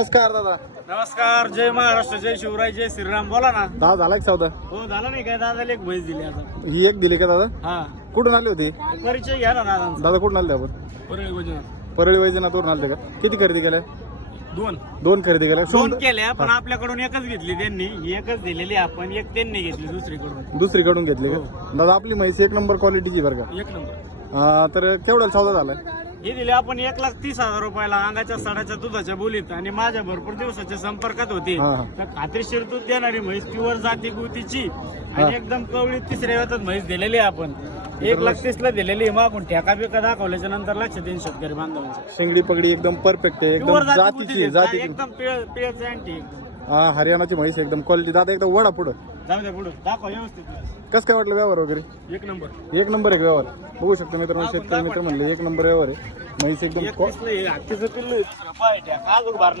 नमस्कार दादा. नमस्कार. जय महाराष्ट्र, जय शिवराय, जय श्रीराम. बोला ना. दादा झाला का सौदा? हो झाला नाही काय दादाला एक म्हैस दिली आता. ही एक दिली का दादा? हा कुठून आली होती परिचय घ्या ना दादांचा. दादा? कुठून आले आपण? परळी वैजनाथ. परळी वैजनाथवरून आले का? किती खरेदी केल्या? दोन खरेदी केल्या. दोन केल्या पण आपल्याकडून एकच घेतली त्यांनी. ही एकच दिलेली आपण, एक त्यांनी घेतली दुसरीकडून घेतली का? दादा आपली म्हैस एक नंबर क्वालिटीची बरं का? एक नंबर. तर केवढा सौदा झालाय? ही दिली आपण 1,30,000 रुपयाला अंगाच्या सडाच्या दुधाच्या बोलीत. आणि माझ्या भरपूर दिवसाच्या संपर्कात होती. हा, हा. तर खात्रीशीर दूध देणारी म्हैस, प्युअर जाती गुतीची आणि एकदम कवळी तिसऱ्या वेळात म्हैस दिलेली आहे आपण. 1,30,000 दिलेली आहे. मागून ठेका बिका दाखवल्याच्या नंतर लक्षात येईल शेतकरी बांधवांचं. शेंगडी पगडी एकदम परफेक्ट आहे, प्युअर एकदम जाती जाती. एकदम पिळचं अँटी. हरियाणाची म्हैस एकदम क्वालिटी. दादा एकदम वडा पुढं जाऊ द्या पुढं दाखवा व्यवस्थित. कसं काय वाटलं व्यवहार वगैरे? एक नंबर. एक नंबर आहे व्यवहार. बघू शकतो मित्रांनो, शेतकरी मित्र म्हणले एक नंबर व्यवहार आहे. म्हैस एकदम 31 ला हे हत्तीचं पिल्लू आहे. पाय ठेका अजून भरणार.